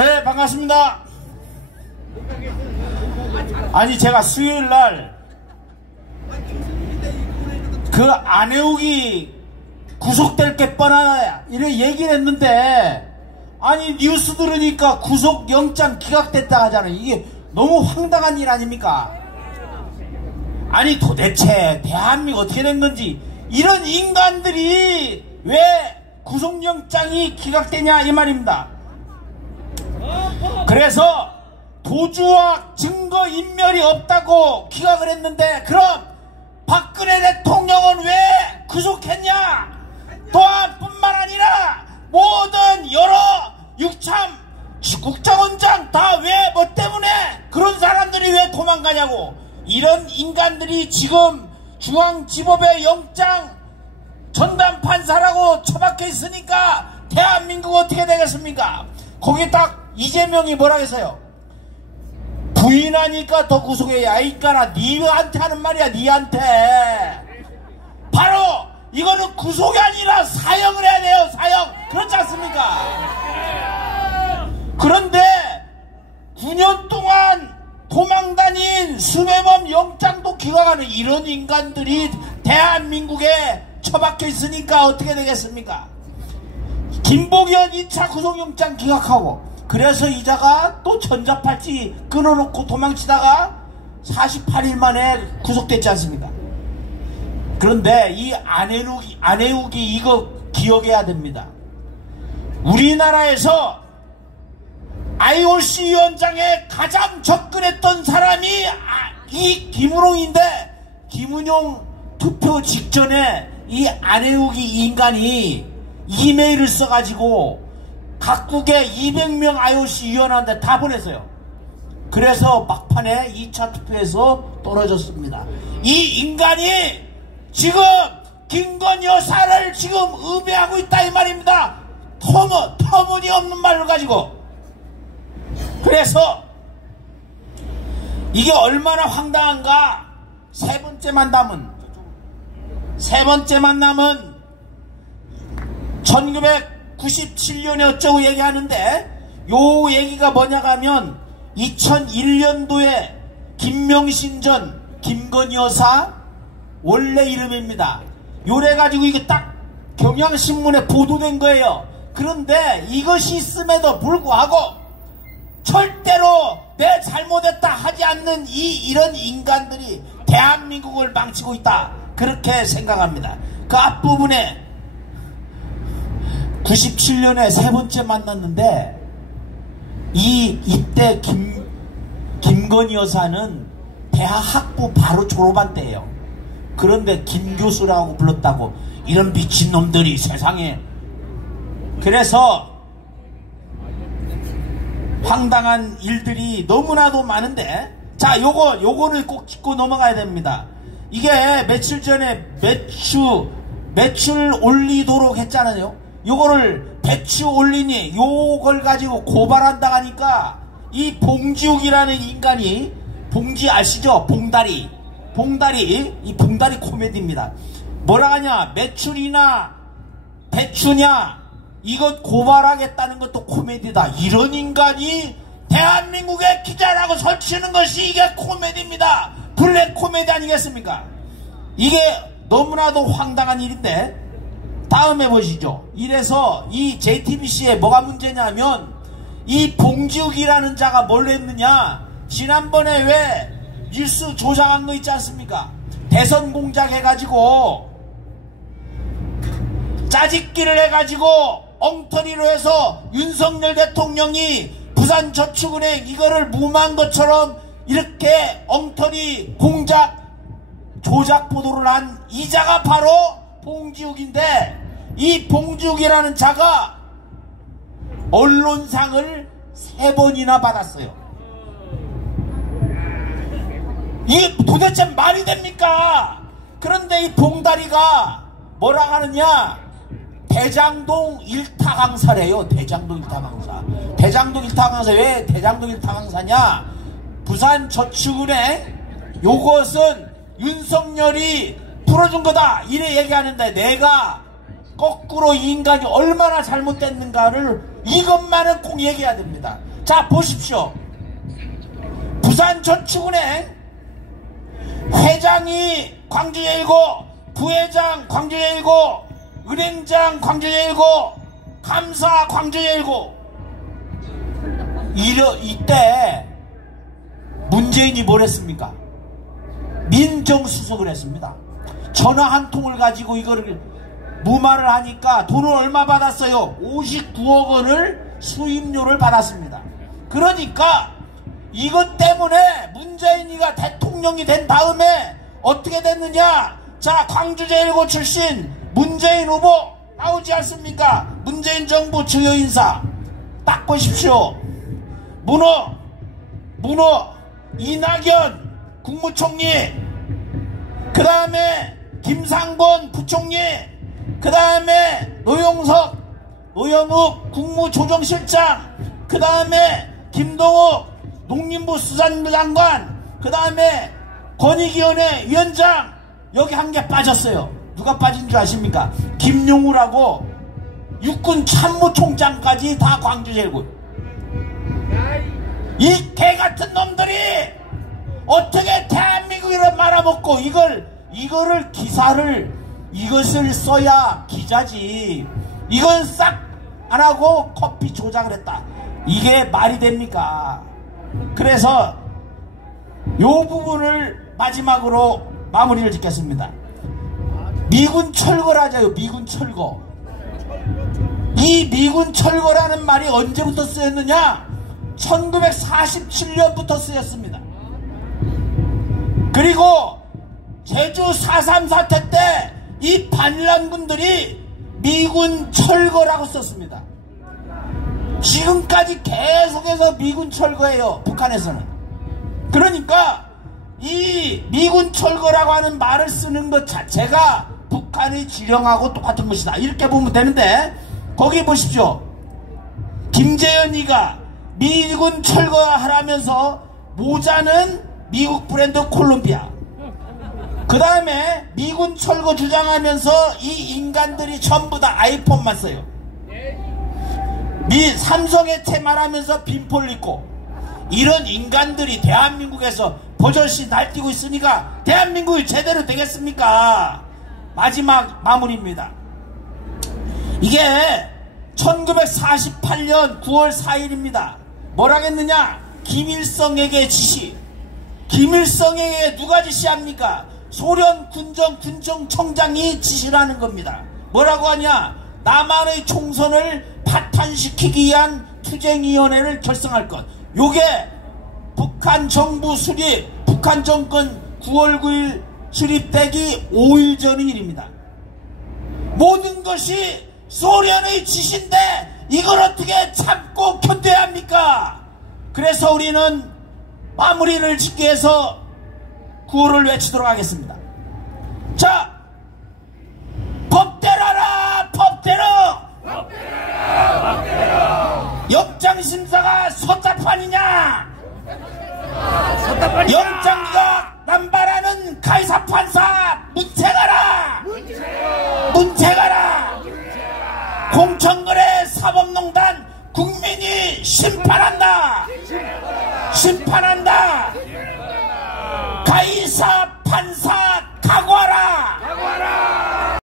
네, 반갑습니다. 아니, 제가 수요일날 그 안혜욱이 구속될 게 뻔하다 이렇게 얘기를 했는데, 아니 뉴스 들으니까 구속영장 기각됐다 하잖아요. 이게 너무 황당한 일 아닙니까? 아니 도대체 대한민국 어떻게 된 건지, 이런 인간들이 왜 구속영장이 기각되냐 이 말입니다. 그래서 도주와 증거인멸이 없다고 기각을 했는데, 그럼 박근혜 대통령은 왜 구속했냐? 또한 뿐만 아니라 모든 여러 육참 국정원장 다 왜 뭐 때문에 그런 사람들이 왜 도망가냐고. 이런 인간들이 지금 중앙지법의 영장 전담 판사라고 처박혀 있으니까 대한민국 어떻게 되겠습니까? 거기 딱 이재명이 뭐라 했어요? 부인하니까 더 구속해. 야 이까나 니한테 하는 말이야. 니한테. 바로 이거는 구속이 아니라 사형을 해야 돼요. 사형. 그렇지 않습니까? 그런데 9년 동안 도망다닌 수배범 영장도 기각하는 이런 인간들이 대한민국에 처박혀 있으니까 어떻게 되겠습니까? 김봉현 2차 구속영장 기각하고, 그래서 이자가 또 전자팔찌 끊어놓고 도망치다가 48일 만에 구속됐지 않습니까? 그런데 이 안혜욱이 이거 기억해야 됩니다. 우리나라에서 IOC 위원장에 가장 접근했던 사람이 이 김은홍인데, 김은홍 투표 직전에 이 안혜욱이 인간이 이메일을 써가지고 각국에 200명 IOC 위원한테 다 보냈어요. 그래서 막판에 2차 투표에서 떨어졌습니다. 이 인간이 지금 김건희 여사를 지금 음해하고 있다 이 말입니다. 터무니없는 말을 가지고. 그래서 이게 얼마나 황당한가. 세 번째 만남은 1997년에 어쩌고 얘기하는데, 요 얘기가 뭐냐 하면 2001년도에 김명신 전 김건희 여사 원래 이름입니다. 요래가지고 이게 딱 경향신문에 보도된 거예요. 그런데 이것이 있음에도 불구하고 절대로 내 잘못했다 하지 않는 이런 인간들이 대한민국을 망치고 있다, 그렇게 생각합니다. 그 앞부분에 97년에 세 번째 만났는데, 이때 김건희 여사는 대학 학부 바로 졸업한 때예요. 그런데 김 교수라고 불렀다고. 이런 미친놈들이 세상에. 그래서 황당한 일들이 너무나도 많은데, 자 요거를 꼭 짚고 넘어가야 됩니다. 이게 며칠 전에 매출 올리도록 했잖아요. 요거를 배추 올리니 요걸 가지고 고발한다 하니까, 이 봉지욱이라는 인간이, 봉지 아시죠? 봉다리 이 봉다리 코미디입니다. 뭐라 하냐, 매출이나 배추냐 이것 고발하겠다는 것도 코미디다. 이런 인간이 대한민국의 기자라고 설치는 것이 이게 코미디입니다. 블랙 코미디 아니겠습니까? 이게 너무나도 황당한 일인데, 다음에 보시죠. 이래서 이 JTBC에 뭐가 문제냐면, 이 봉지욱이라는 자가 뭘 했느냐, 지난번에 왜 뉴스 조작한 거 있지 않습니까? 대선 공작 해가지고 짜집기를 해가지고 엉터리로 해서 윤석열 대통령이 부산저축은행 이거를 무마한 것처럼 이렇게 엉터리 공작 조작 보도를 한 이자가 바로 봉지욱인데, 이 봉지욱이라는 자가 언론상을 3번이나 받았어요. 이게 도대체 말이 됩니까? 그런데 이 봉다리가 뭐라 하느냐, 대장동 일타 강사래요. 대장동 일타 강사. 대장동 일타 강사. 왜 대장동 일타 강사냐? 부산저축은행 요것은 윤석열이 풀어준 거다 이래 얘기하는데, 내가 거꾸로 이 인간이 얼마나 잘못됐는가를 이것만은 꼭 얘기해야 됩니다. 자, 보십시오. 부산저축은행 회장이 광주에 있고, 부회장 광주에 있고, 은행장 광주에 있고, 감사 광주에 있고. 이때 문재인이 뭘 했습니까? 민정수석을 했습니다. 전화 한 통을 가지고 이거를 무마를 하니까 돈을 얼마 받았어요? 59억 원을 수임료를 받았습니다. 그러니까 이것 때문에 문재인이가 대통령이 된 다음에 어떻게 됐느냐? 자, 광주제일고 출신 문재인 후보 나오지 않습니까? 문재인 정부 주요 인사 딱 보십시오. 문호 이낙연 국무총리, 그 다음에 김상곤 부총리, 그 다음에 노영욱 국무조정실장, 그 다음에 김동욱 농림부 수산부 장관, 그 다음에 권익위원회 위원장. 여기 한 개 빠졌어요. 누가 빠진 줄 아십니까? 김용우라고 육군 참모총장까지 다 광주제일고. 이 개같은 놈들이 어떻게 대한민국을 말아먹고 이거를 기사를 이것을 써야 기자지. 이건 싹 안 하고 커피 조작을 했다. 이게 말이 됩니까? 그래서 요 부분을 마지막으로 마무리를 짓겠습니다. 미군 철거라자요. 미군 철거. 이 미군 철거라는 말이 언제부터 쓰였느냐? 1947년부터 쓰였습니다. 그리고 제주 4.3 사태 때 이 반란군들이 미군 철거라고 썼습니다. 지금까지 계속해서 미군 철거예요. 북한에서는. 그러니까 이 미군 철거라고 하는 말을 쓰는 것 자체가 북한이 지령하고 똑같은 것이다. 이렇게 보면 되는데, 거기 보십시오. 김재현이가 미군 철거하라면서 모자는 미국 브랜드 콜롬비아, 그 다음에 미군 철거 주장하면서 이 인간들이 전부 다 아이폰만 써요. 삼성의 채 말하면서 빈폴 입고. 이런 인간들이 대한민국에서 버젓이 날뛰고 있으니까 대한민국이 제대로 되겠습니까? 마지막 마무리입니다. 이게 1948년 9월 4일입니다. 뭐라겠느냐? 김일성에게 지시. 김일성에게 누가 지시합니까? 소련 군정청장이 지시라는 겁니다. 뭐라고 하냐? 남한의 총선을 파탄시키기 위한 투쟁위원회를 결성할 것. 요게 북한 정부 수립, 북한 정권 9월 9일 수립되기 5일 전의 일입니다. 모든 것이 소련의 지시인데 이걸 어떻게 참고 견뎌야 합니까? 그래서 우리는 마무리를 짓기 위해서 구호를 외치도록 하겠습니다. 자, 법대로 하라! 법대로! 영장심사가 서답판이냐? 영장기가 남발하는 가이사판사 문책하라! 문책하라! 공천거래 사법농단 국민이 심판한다! 심판한다! 가이사 판사